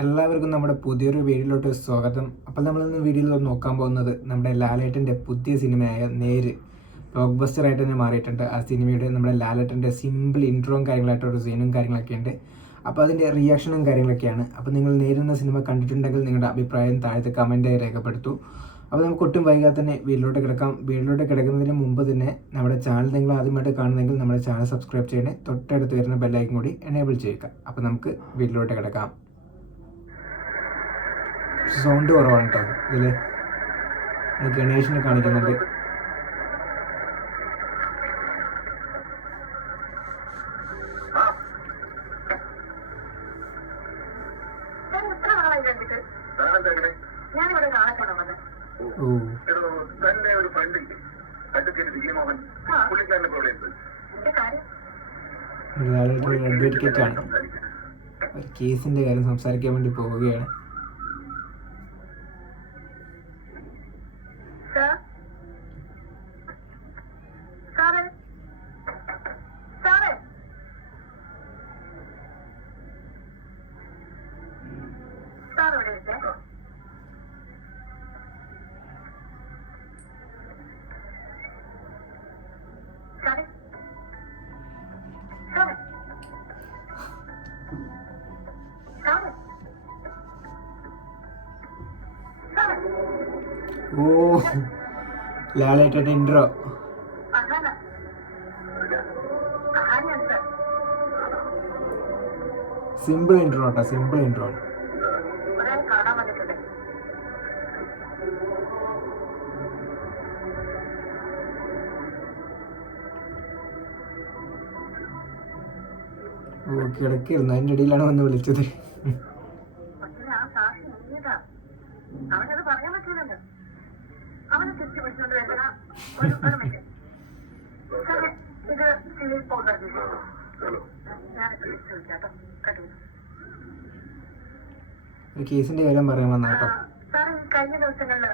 എല്ലാവർക്കും നമ്മുടെ പുതിയൊരു വീഡിയോയിലോട്ട് സ്വാഗതം. അപ്പോൾ നമ്മളിന്ന് വീഡിയോയിൽ നോക്കാൻ പോകുന്നത് നമ്മുടെ ലാലേട്ടൻ്റെ പുതിയ സിനിമയായ നേര് ബ്ലോക്ക് ബസ്റ്ററായിട്ട് തന്നെ മാറിയിട്ടുണ്ട്. ആ സിനിമയുടെ നമ്മുടെ ലാലേട്ടൻ്റെ സിമ്പിൾ ഇൻട്രോയും കാര്യങ്ങളായിട്ടൊരു സീനും കാര്യങ്ങളൊക്കെ ഉണ്ട്. അപ്പോൾ അതിൻ്റെ റിയാക്ഷനും കാര്യങ്ങളൊക്കെയാണ്. അപ്പോൾ നിങ്ങൾ നേരുന്ന സിനിമ കണ്ടിട്ടുണ്ടെങ്കിൽ നിങ്ങളുടെ അഭിപ്രായം താഴത്തെ കമൻറ്റായി രേഖപ്പെടുത്തു. അപ്പോൾ നമുക്ക് ഒട്ടും വൈകാതെ തന്നെ വീഡിയോയിലോട്ട് കിടക്കാം. വീഡിയോയിലോട്ട് കിടക്കുന്നതിന് മുമ്പ് തന്നെ നമ്മുടെ ചാനൽ നിങ്ങൾ ആദ്യമായിട്ട് കാണുന്നെങ്കിൽ നമ്മുടെ ചാനൽ സബ്സ്ക്രൈബ് ചെയ്യണേ, തൊട്ടടുത്ത് വരുന്ന ബെല്ലൈക്കൻ കൂടി എനേബിൾ ചെയ്യുക. അപ്പോൾ നമുക്ക് വീഡിയോയിലോട്ട് കിടക്കാം. സൗണ്ട് കുറവാണ് കേട്ടോ ഇതിൽ. ഗണേഷിനെ കാണിക്കുന്നുണ്ട്. അഡ്വക്കേറ്റ് ആണ്. ഒരു കേസിന്റെ കാര്യം സംസാരിക്കാൻ വേണ്ടി പോവുകയാണ്. ഓ, ലാലേട്ടൻ്റെ ഇൻട്രോ. സിമ്പിൾ ഇൻട്രോ കേട്ടോ, സിമ്പിൾ ഇൻട്രോ. ഓ, കിടക്കായിരുന്നു, അതിൻ്റെ ഇടയിലാണ് വന്ന് വിളിച്ചത്. ഒരു കേസിന്റെ കാര്യം പറയാൻ വന്ന കേട്ടോ. കഴിഞ്ഞ ദിവസങ്ങളിൽ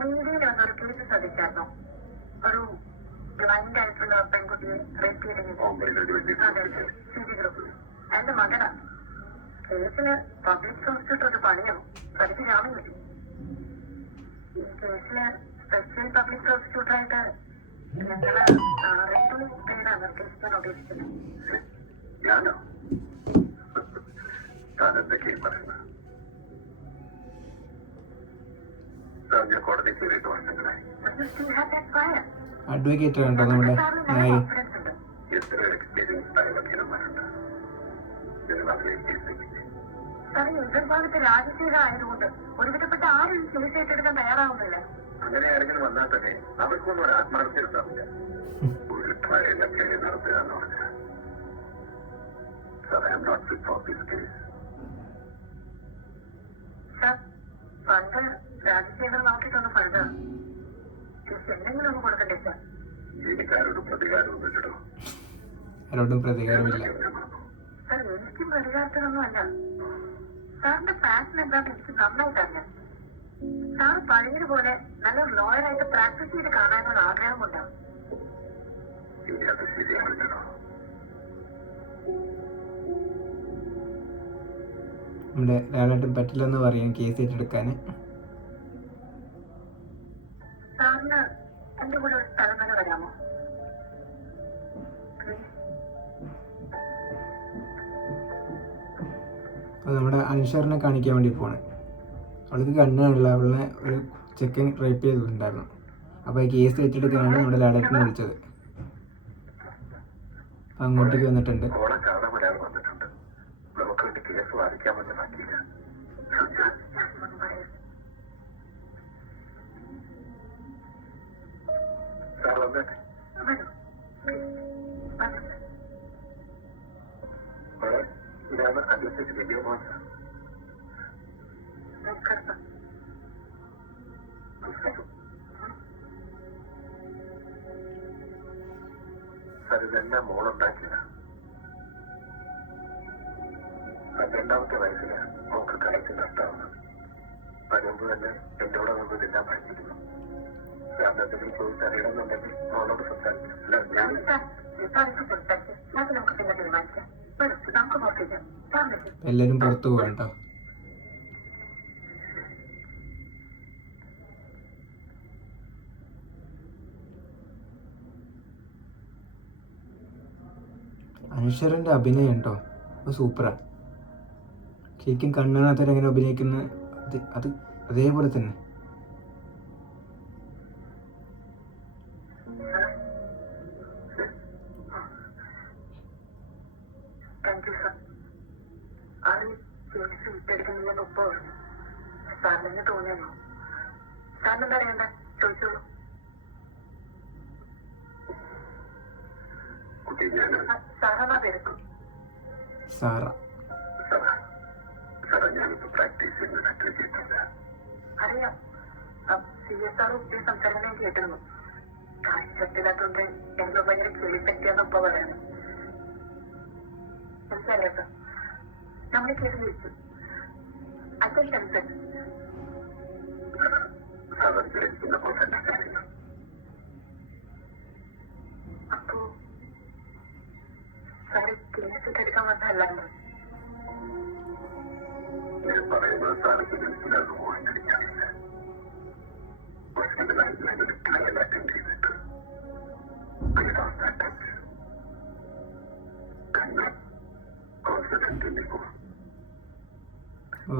മീഡിയയിൽ വന്നൊരു കേസ് ശ്രദ്ധിച്ചായിരുന്നു. ഒരു ബ്ലൈൻഡ് ആയിട്ടുള്ള പെൺകുട്ടിയെ റേപ്പ് ചെയ്തിട്ടുണ്ട്. എന്റെ മകനാ. കേസിന് പബ്ലിക് പ്രോസിക്യൂട്ടർ ഒരു പണിയാണ്. പ്രതിക്ക് ജാമ്യം കിട്ടി. ഈ കേസിന് സ്പെഷ്യൽ പബ്ലിക് പ്രോസിക്യൂട്ടറായിട്ട് ഞങ്ങള് 2 പേരാണ് കേസിന് ഉദ്ദേശിക്കുന്നത്. അഡ്വക്കേറ്റ് ഉണ്ടോ നമ്മുടെ നേര്? എതിർഭാഗത്ത് രാജശേഖർ ആയതുകൊണ്ട് ഒരുവിധപ്പെട്ട ആരും കേസ് ഏറ്റെടുക്കാൻ തയ്യാറാവുന്നില്ല. അങ്ങനെ ആരെങ്കിലും വന്നാൽ തന്നെ അവർക്കൊന്നും ഒരു ആത്മാർത്ഥ്യമില്ല. ഒരു ട്രയലൊക്കെ നടത്തുകയെന്ന് പറഞ്ഞാൽ പണ്ട് രാജശേഖർ നോക്കിയിട്ടൊന്ന് ഫണ്ട് എന്തെങ്കിലും ഒന്ന് കൊടുക്കണ്ടേ സാർ? എനിക്കാരോടും പ്രതികാരവും കിട്ടോ? ആരോടും പ്രതികാരമില്ല സാർ. എനിക്കും പ്രതികാരത്തിനൊന്നും അല്ല. സാറിന്റെ പാഷൻ എന്താണെന്ന് എനിക്ക് നന്നായിട്ട് അറിയാം. സാർ പഴയതുപോലെ നല്ലൊരു ലോയറായിട്ട് പ്രാക്ടീസ് ചെയ്ത് കാണാനുള്ള ആഗ്രഹം കൊണ്ടാണ്. നമ്മുടെ ലാലേട്ടൻ പറ്റില്ലെന്ന് പറയാൻ കേസ് ഏറ്റെടുക്കാൻ. സാറിന് എന്റെ കൂടെ ഒരു സ്ഥലം തന്നെ വരാമോ? അപ്പോൾ നമ്മുടെ അൻഷറിനെ കാണിക്കാൻ വേണ്ടി പോണ്. അവൾക്ക് കണ്ണാണുള്ള അവളെ ഒരു ചെക്കൻ റേപ്പ് ചെയ്തിട്ടുണ്ടായിരുന്നു. അപ്പോൾ കേസ് ഏറ്റെടുക്കാനാണ് നമ്മുടെ ലാലേട്ടനെ വിളിച്ചത്. അങ്ങോട്ടേക്ക് വന്നിട്ടുണ്ട്. ഇതെല്ലാം മോളുണ്ടാക്കിയ 12ാമത്തെ വയസ്സിൽ മോക്ക് കണക്ക് നഷ്ടാവുന്നത്. അതിനുമ്പ് തന്നെ എന്റെ കൂടെ നമുക്ക് തിന്നാൻ പഠിച്ചിരുന്നു. ശാന്തത്തിൽ പോയി തരണമെന്നുണ്ടെങ്കിൽ മോളോട് സംസാരിക്കും. എല്ലാവരും പുറത്തു പോകണ്ട. അനശ്വരൻ്റെ അഭിനയം ഉണ്ടോ, അത് സൂപ്പറാണ്. ശരിക്കും കണ്ണാത്തവരെങ്ങനെ അഭിനയിക്കുന്ന അത് അതേപോലെ തന്നെ. Thank you sir. ആര് കേസ് വിട്ടെടുക്കുന്നതിന് മുമ്പ് സാറിന് തോന്നിയെന്നോ? സാറിന് എന്താ അറിയണ്ട ചോദിച്ചോളൂ. സാറാ പേര്? സാറ. അറിയാം. CSR സംസാരം ഞാൻ കേട്ടിരുന്നു. കാഴ്ചത്തിനകത്തുണ്ട് എന്തോ ഭയങ്കര കിളിപ്പറ്റിയെന്ന് ഉപ്പ പറയാന്. മനസ്സിലായോ? നമ്മളെ കേട്ട് വിളിച്ചു. അച്ഛൻ ക്ഷണിച്ചു. അപ്പോ സാറ് കേസ് എടുക്കാൻ വന്നതല്ലായിരുന്നു.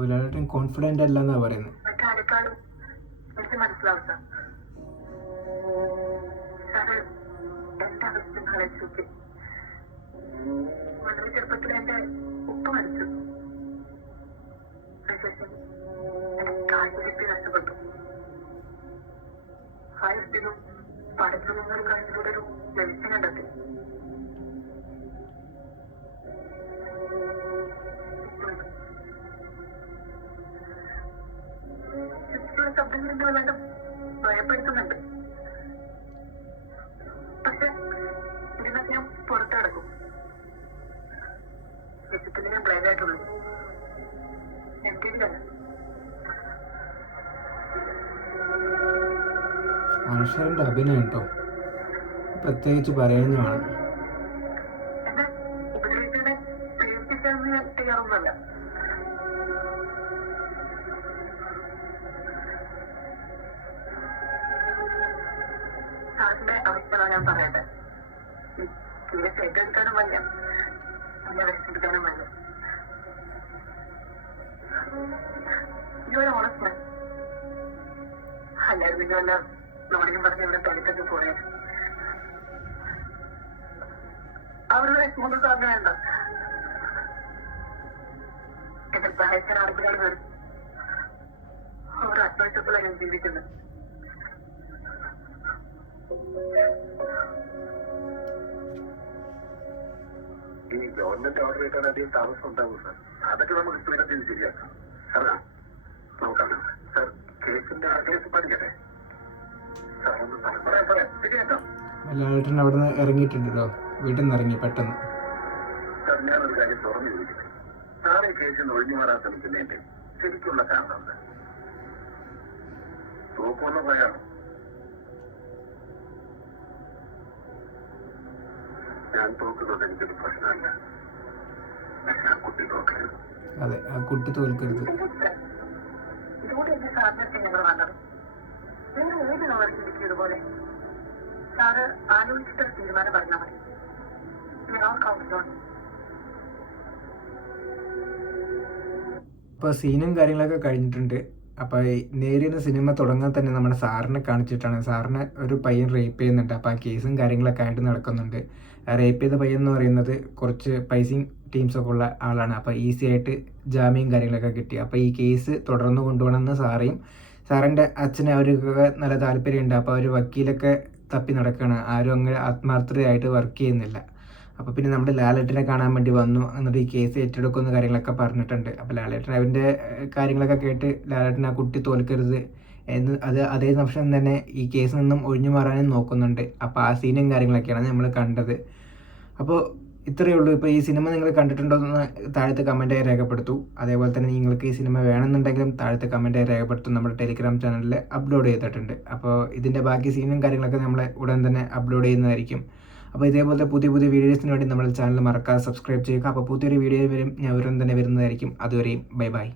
ലാലേട്ടൻ കോൺഫിഡൻ്റ് അല്ല എന്നാണ് പറയുന്നത്. മറ്റാരെക്കാളും എനിക്ക് മനസ്സിലാവും സാർ. സാറ് എന്റെ അവസ്ഥ ആലോചിച്ചു. വളരെ ചെറുപ്പത്തിൽ എന്റെ ഉപ്പ മരിച്ചു. അതിനുശേഷം കാഴ്ചശക്തി നഷ്ടപ്പെട്ടു. ആയിരത്തിനും പഠിച്ചതൊന്നും കഴിഞ്ഞിലൂടെ ഒരു വെളിച്ചം കണ്ടെത്തി. ശബ്ദങ്ങൾ വല്ലാണ്ട് ഭയപ്പെടുത്തുന്നുണ്ട്. പക്ഷെ ഇതിനകത്ത് ഞാൻ പുറത്തു കിടക്കും. വിശുദ്ധത്തിന് ഞാൻ ബ്രൈഡ് ആയിട്ടുള്ളൂ. എനിക്കില്ല. അനശ്വരൻ്റെ അഭിനയം കേട്ടോ പ്രത്യേകിച്ച് പറയുന്നതാണ്. എന്നെ ഉപദ്രവിച്ചതിനെ പ്രേരിപ്പിക്കാമെന്ന് ഞാൻ തയ്യാറൊന്നുമല്ല. സാറിന്റെ അവസ്ഥയാണ് ഞാൻ പറയട്ടെ. കേസ് ഏറ്റെടുക്കാനും വയ്യ, എന്നെ രക്ഷിപ്പിക്കാനും വയ്യ. ഇതൊരു ഓണസ്റ്റ് മാൻ അല്ലായിരുന്നു. ഇതുമല്ല നോണിനും പറഞ്ഞ് ഇവിടെ തൊഴിലൊക്കെ പോയത്. അവരുടെ രക്ഷമൊന്നും സാറിന് വേണ്ട. എന്റെ പ്രായത്തിന് ആർപ്പിടാൻ വരും. അവർ ആത്മഹത്യത്തിലാണ് ഞാൻ ജീവിക്കുന്നത്. ഈ ഗവൺമെന്റ് ഓർഡർ കിട്ടാൻ അധികം താമസം ഉണ്ടാവും സാർ. അതൊക്കെ നമുക്ക് സ്പീഡത്തിൽ ശരിയാക്കാം. സാറാ നോക്കാം സാർ. കേസിന്റെ കേസ് പഠിക്കട്ടെ സാർ. ഒന്ന് ശരിയാക്കാം. ലാലേട്ടൻ അവിടെ നിന്ന് ഇറങ്ങിയിട്ടുണ്ടല്ലോ, വീട്ടിൽ നിന്ന് ഇറങ്ങി പെട്ടെന്ന്. സാർ ഞാനൊരു കാര്യം തുറന്നു ചോദിക്കട്ടെ. സാർ ഈ കേസിൽ നിന്ന് ഒഴിഞ്ഞു മാറാൻ ശ്രമിക്കുന്നതിന്റെ ശരിക്കുള്ള കാരണം എന്താ? തോക്കൊന്ന് പോയാണോ? ഞാൻ തോക്കുന്നത് എനിക്കൊരു പ്രശ്നമല്ല. പക്ഷെ ആ കുട്ടി തോക്കരുത്. അതെ, ആ കുട്ടി തോൽക്കരുത്. ഇതുകൂടെ എന്റെ സാറിനൊക്കെ ഞങ്ങൾ വന്നത്. വേറെ ഏത് നോവൽ ചിന്തിച്ചതുപോലെ സാറ് ആലോചിച്ചിട്ടൊരു തീരുമാനം പറഞ്ഞാൽ മതി. ഇപ്പോൾ സീനും കാര്യങ്ങളൊക്കെ കഴിഞ്ഞിട്ടുണ്ട്. അപ്പോൾ നേരിടുന്ന സിനിമ തുടങ്ങാൻ തന്നെ നമ്മുടെ സാറിനെ കാണിച്ചിട്ടാണ്. സാറിനെ ഒരു പയ്യൻ റേപ്പ് ചെയ്യുന്നുണ്ട്. അപ്പോൾ ആ കേസും കാര്യങ്ങളൊക്കെ ആയിട്ട് നടക്കുന്നുണ്ട്. ആ റേപ്പ് ചെയ്ത പയ്യൻ എന്ന് പറയുന്നത് കുറച്ച് പൈസയും ടീംസൊക്കെ ഉള്ള ആളാണ്. അപ്പോൾ ഈസി ആയിട്ട് ജാമ്യം കാര്യങ്ങളൊക്കെ കിട്ടി. അപ്പോൾ ഈ കേസ് തുടർന്ന് കൊണ്ടുപോകണമെന്ന് സാറിൻ്റെ അച്ഛനെ അവർക്കൊക്കെ നല്ല താല്പര്യമുണ്ട്. അപ്പോൾ അവർ വക്കീലൊക്കെ തപ്പി നടക്കുകയാണ്. ആരും അങ്ങനെ ആത്മാർത്ഥതയായിട്ട് വർക്ക് ചെയ്യുന്നില്ല. അപ്പോൾ പിന്നെ നമ്മുടെ ലാലേട്ടനെ കാണാൻ വേണ്ടി വന്നു. എന്നിട്ട് ഈ കേസ് ഏറ്റെടുക്കുന്ന കാര്യങ്ങളൊക്കെ പറഞ്ഞിട്ടുണ്ട്. അപ്പോൾ ലാലേട്ടൻ അവൻ്റെ കാര്യങ്ങളൊക്കെ കേട്ട് ലാലേട്ടൻ ആ കുട്ടി തോൽക്കരുത് എന്ന് അതേ നിമിഷം തന്നെ ഈ കേസിൽ നിന്നും ഒഴിഞ്ഞു മാറാനും നോക്കുന്നുണ്ട്. അപ്പോൾ ആ സീനും കാര്യങ്ങളൊക്കെയാണ് നമ്മൾ കണ്ടത്. അപ്പോൾ ഇത്രയേ ഉള്ളൂ. ഇപ്പോൾ ഈ സിനിമ നിങ്ങൾ കണ്ടിട്ടുണ്ടോ എന്ന് താഴത്ത് കമൻറ്റായി രേഖപ്പെടുത്തൂ. അതേപോലെ തന്നെ നിങ്ങൾക്ക് ഈ സിനിമ വേണമെന്നുണ്ടെങ്കിലും താഴത്ത് കമൻറ്റായി രേഖപ്പെടുത്തും. നമ്മുടെ ടെലിഗ്രാം ചാനലിൽ അപ്ലോഡ് ചെയ്തിട്ടുണ്ട്. അപ്പോൾ ഇതിൻ്റെ ബാക്കി സീനും കാര്യങ്ങളൊക്കെ നമ്മൾ ഉടൻ തന്നെ അപ്ലോഡ് ചെയ്യുന്നതായിരിക്കും. അപ്പോൾ ഇതേപോലത്തെ പുതിയ വീഡിയോസിന് വേണ്ടി നമ്മുടെ ചാനൽ മറക്കാതെ സബ്സ്ക്രൈബ് ചെയ്യുക. അപ്പോൾ പുതിയൊരു വീഡിയോ വരും ഞാൻ ഉടൻ തന്നെ വരുന്നതായിരിക്കും. അതുവരെയും ബൈ.